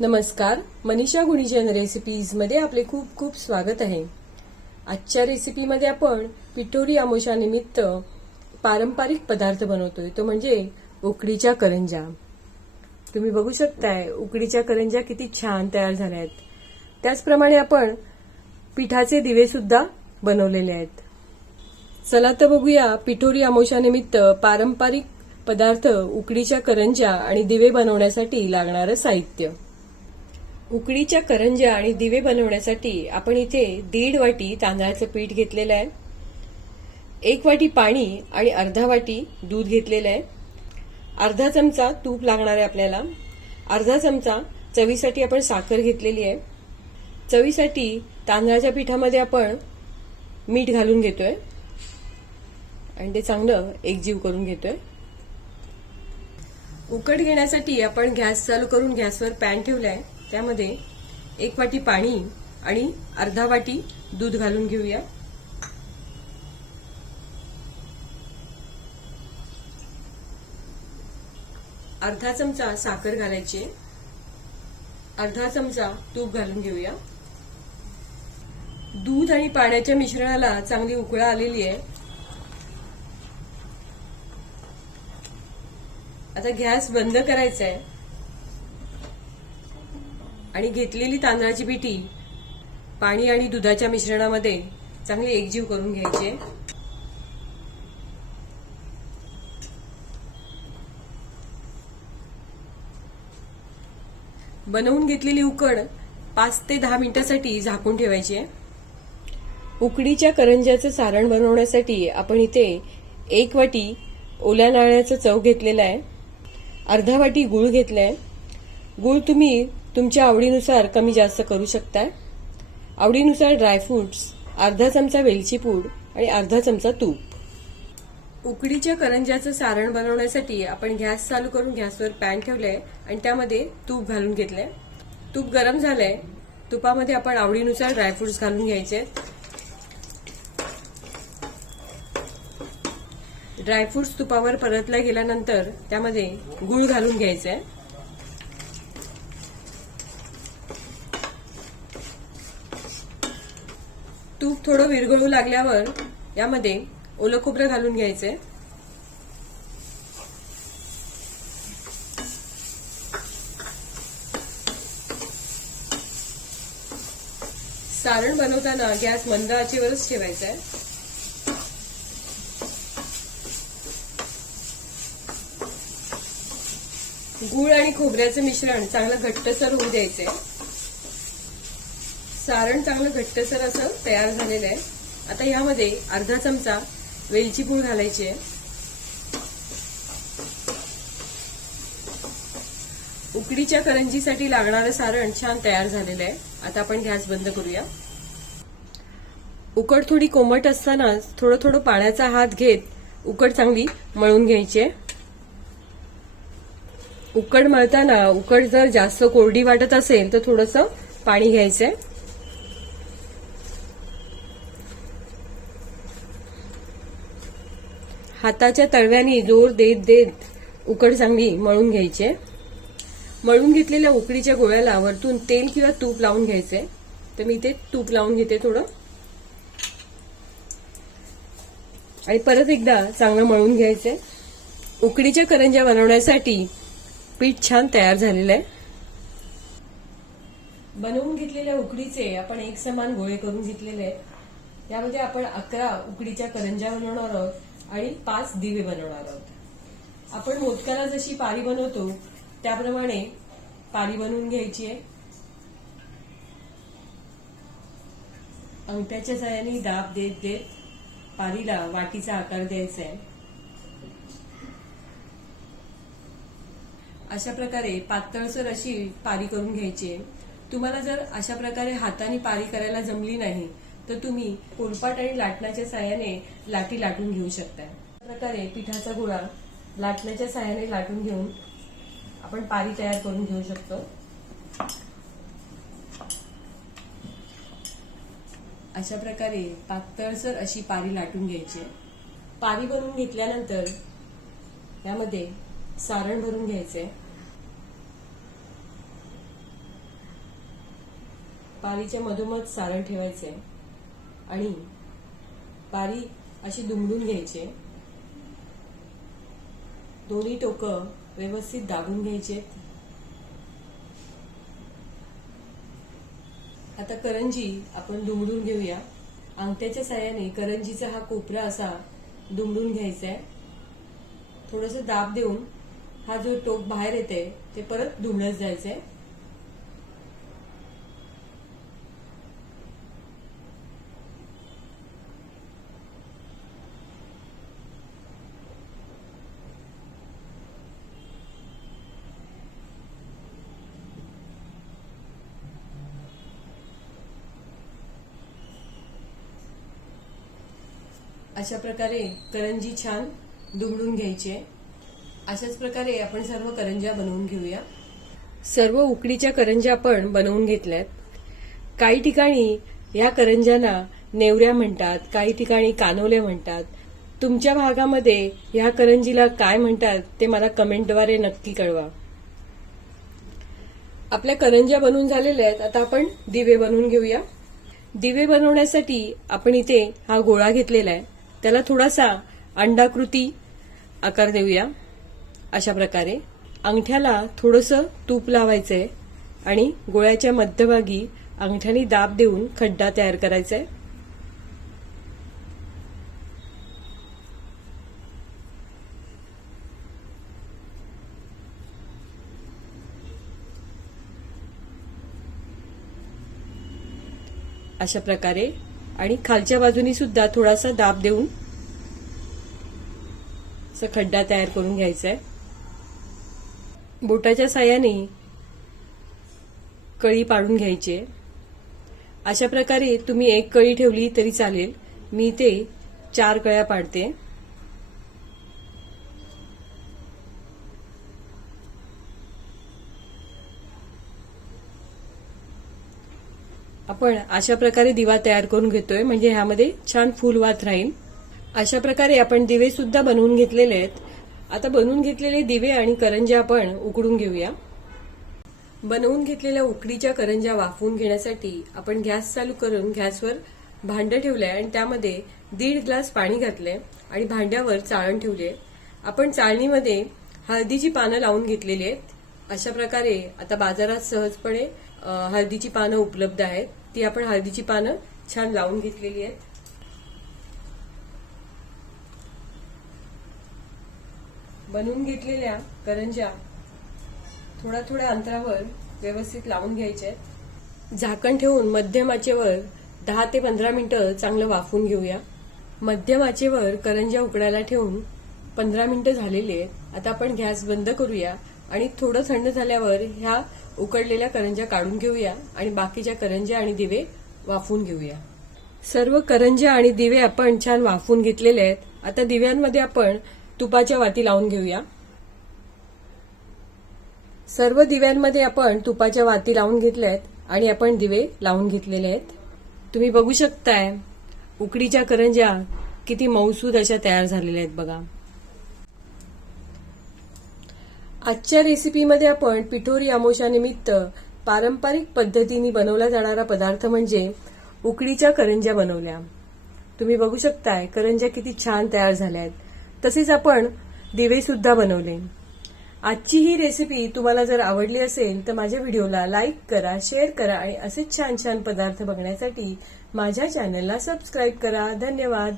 नमस्कार मनीषा गुणीजन रेसिपीजमध्ये आपले खूप खूप स्वागत आहे. आजच्या रेसिपीमध्ये आपण पिठोरी आमोशानिमित्त पारंपरिक पदार्थ बनवतोय तो म्हणजे उकडीच्या करंजा तुम्ही बघू शकताय उकडीच्या करंजा किती छान तयार झाल्या आहेत. त्याचप्रमाणे आपण पिठाचे दिवे सुद्धा बनवलेले आहेत. चला तर बघूया पिठोरी आमोशानिमित्त पारंपरिक पदार्थ उकडीच्या करंजा आणि दिवे बनवण्यासाठी लागणारं साहित्य. उकडीच्या करंजा आणि दिवे बनवण्यासाठी आपण इथे दीड वाटी तांदळाचं पीठ घेतलेलं आहे. एक वाटी पाणी आणि अर्धा वाटी दूध घेतलेलं आहे. अर्धा चमचा तूप लागणार आहे आपल्याला. अर्धा चमचा चवीसाठी आपण साखर घेतलेली आहे. चवीसाठी तांदळाच्या पिठामध्ये आपण मीठ घालून घेतोय. आणि ते चांगलं एकजीव करून घेतोय. उकड घेण्यासाठी आपण गॅस चालू करून गॅसवर पॅन ठेवलाय. त्यामध्ये एक वाटी पाणी आणि अर्धा वाटी दूध घालून घेऊया. अर्धा चमचा साखर घालायची अर्धा चमचा तूप घालून घेऊया. दूध आणि पाण्याच्या मिश्रणाला चांगली उकळा आलेली आहे. आता गॅस बंद करायचा आहे. आणि घेतलेली तांदळाची पिठी पाणी आणि दुधाच्या मिश्रणामध्ये चांगली एकजीव करून घ्यायची. बनवून घेतलेली उकड पाच ते दहा मिनिटासाठी झाकून ठेवायची. आहे उकडीच्या करंज्याचं सारण बनवण्यासाठी आपण इथे एक वाटी ओल्या नारळाचं चव घेतलेला आहे. अर्धा वाटी गूळ घेतलाय. गूळ तुम्ही तुमच्या आवडीनुसार कमी जास्त करू शकताय? आवडीनुसार ड्रायफ्रुट्स अर्धा चमचा वेलची पूड आणि अर्धा चमचा तूप. उकडीच्या करंज्याचं सारण बनवण्यासाठी आपण गॅस चालू करून गॅसवर पॅन ठेवलंय आणि त्यामध्ये तूप घालून घेतलंय. तूप गरम झालंय. तुपामध्ये आपण आवडीनुसार ड्रायफ्रुट्स घालून घ्यायचे. ड्रायफ्रुट्स तुपावर परतल्या गेल्यानंतर त्यामध्ये गुळ घालून घ्यायचंय. तूप थोडं विरघळू लागल्यावर यामध्ये ओलं खोबरं घालून घ्यायचंय सारण बनवताना गॅस मंद आचेवरच ठेवायचा आहे गूळ आणि खोबऱ्याचं मिश्रण चांगलं घट्टसर होऊ द्यायचंय. सारण चांगलं घट्टसर असं तयार झालेलं आहे. आता यामध्ये अर्धा चमचा वेलची पूड घालायची आहे. उकडीच्या करंजीसाठी लागणारं सारण छान तयार झालेलं आहे. आता आपण गॅस बंद करूया. उकड थोडी कोमट असतानाच थोडं थोडं पाण्याचा हात घेत उकड चांगली मळून घ्यायची आहे. उकड मळताना उकड जर जास्त कोरडी वाटत असेल तर थोडंसं पाणी घ्यायचंय हाताच्या तळव्याने जोर देत देत उकड चांगली मळून घ्यायचे. मळून घेतलेल्या उकडीच्या गोळ्याला वरतून तेल किंवा तूप लावून घ्यायचे. तर मी ते तूप लावून घेते थोडं. आणि परत एकदा चांगलं मळून घ्यायचे. उकडीच्या करंज्या बनवण्यासाठी पीठ छान तयार झालेलं आहे. बनवून घेतलेल्या उकडीचे आपण एक समान गोळे करून घेतलेले आहेत त्यामध्ये आपण अकरा उकडीच्या करंज्या बनवणार आहोत. आणि पाच दिवे बनवणार आहोत. आपण मोदकाला जशी पारी बनवतो त्याप्रमाणे पारी बनवून घ्यायची आहे. अंगठ्याच्या सहाय्याने दाब देत देत पारीला वाटीचा आकार द्यायचा आहे. अशा प्रकारे पातळसर अशी पारी करून घ्यायची आहे. तुम्हाला जर अशा प्रकारे हाताने पारी करायला जमली नाही तर तुम्ही पोलपाट आणि लाटण्याच्या साह्याने लाटी लाटून घेऊ शकता प्रकारे पिठाचा गोळा लाटण्याच्या साह्याने लाटून घेऊन आपण पारी तयार करून घेऊ शकतो. अशा प्रकारे पातळसर अशी पारी लाटून घ्यायची पारी भरून घेतल्यानंतर यामध्ये सारण भरून घ्यायचंय पारीच्या मधोमध सारण ठेवायचे आणि पारी अशी दुमडून घ्यायचे. दोन्ही टोकं व्यवस्थित दाबून घ्यायचे. आता करंजी आपण दुमडून घेऊया. अंगठ्याच्या साह्याने करंजीचा हा कोपरा असा दुमडून घ्यायचा आहे. थोडस दाब देऊन हा जो टोक बाहेर येते ते परत दुमडत जायचंय. अशा प्रकारे करंजी छान दुमडून घ्यायची. अशाच प्रकारे आपण सर्व करंज्या बनवून घेऊया. सर्व उकडीच्या करंज्या आपण बनवून घेतल्यात. काही ठिकाणी या करंज्यांना नेवऱ्या म्हणतात काही ठिकाणी कानोल्या म्हणतात. तुमच्या भागामध्ये ह्या करंजीला काय म्हणतात ते मला कमेंटद्वारे नक्की कळवा. आपल्या करंज्या बनवून झालेल्या आहेत. आता आपण दिवे बनवून घेऊया. दिवे बनवण्यासाठी आपण इथे हा गोळा घेतलेला आहे. त्याला थोडासा अंडाकृती आकार देऊया. अशा प्रकारे अंगठ्याला थोडंसं तूप लावायचंय आणि गोळ्याच्या मध्यभागी अंगठ्याने दाब देऊन खड्डा तयार करायचा आहे अशा प्रकारे आणि खालच्या बाजूनी सुद्धा थोडासा दाब देऊन असा खड्डा तयार करून घ्यायचा आहे बोटाच्या साह्याने कळी पाडून घ्यायची आहे. अशा प्रकारे तुम्ही एक कळी ठेवली तरी चालेल. मी ते चार कळ्या पाडते. आपण अशा प्रकारे दिवा तयार करून घेतोय. म्हणजे ह्यामध्ये छान फुलवात राहील. अशा प्रकारे आपण दिवे सुद्धा बनवून घेतलेले आहेत. आता बनवून घेतलेले दिवे आणि करंज्या आपण उकडून घेऊया. बनवून घेतलेल्या उकडीच्या करंज्या वाफवून घेण्यासाठी आपण गॅस चालू करून गॅसवर भांडं ठेवलंय आणि त्यामध्ये दीड ग्लास पाणी घातलंय आणि भांड्यावर चाळण ठेवले आपण चाळणीमध्ये हळदीची पानं लावून घेतलेली आहेत. अशा प्रकारे आता बाजारात सहजपणे हळदीची पानं उपलब्ध आहेत. ती आपण हळदीची पानं छान लावून घेतलेली आहेत. बनवून घेतलेल्या करंज्या थोड्या थोड्या अंतरावर व्यवस्थित लावून घ्यायचे आहेत. झाकण ठेवून मध्यम आचेवर दहा ते पंधरा मिनिटं चांगलं वाफवून घेऊया. मध्यम आचेवर करंज्या उकडायला ठेवून पंधरा मिनिटं झालेली आहेत. आता आपण गॅस बंद करूया. आणि थोडं थंड झाल्यावर ह्या उकडलेल्या करंज्या काढून घेऊया आणि बाकीच्या करंज्या आणि दिवे वाफवून घेऊया. सर्व करंज्या आणि दिवे आपण छान वाफवून घेतलेले आहेत. आता दिव्यांमध्ये आपण तुपाच्या वाती लावून घेऊया. सर्व दिव्यांमध्ये आपण तुपाच्या वाती लावून घेतल्या आहेत आणि आपण दिवे लावून घेतलेले आहेत. तुम्ही बघू शकताय उकडीच्या करंज्या किती मऊसूद अशा तयार झालेल्या आहेत बघा. आजच्या रेसिपीमध्ये आपण पिठोरी अमोशानिमित्त पारंपरिक पद्धतीने बनवला जाणारा पदार्थ म्हणजे उकडीच्या करंज्या बनवल्या. तुम्ही बघू शकताय करंज्या किती छान तयार झाल्या आहेत तसेच आपण दिवेसुद्धा बनवले. आजची ही रेसिपी तुम्हाला जर आवडली असेल तर माझ्या व्हिडिओला लाईक करा शेअर करा आणि असेच छान छान पदार्थ बघण्यासाठी माझ्या चॅनलला सबस्क्राईब करा. धन्यवाद.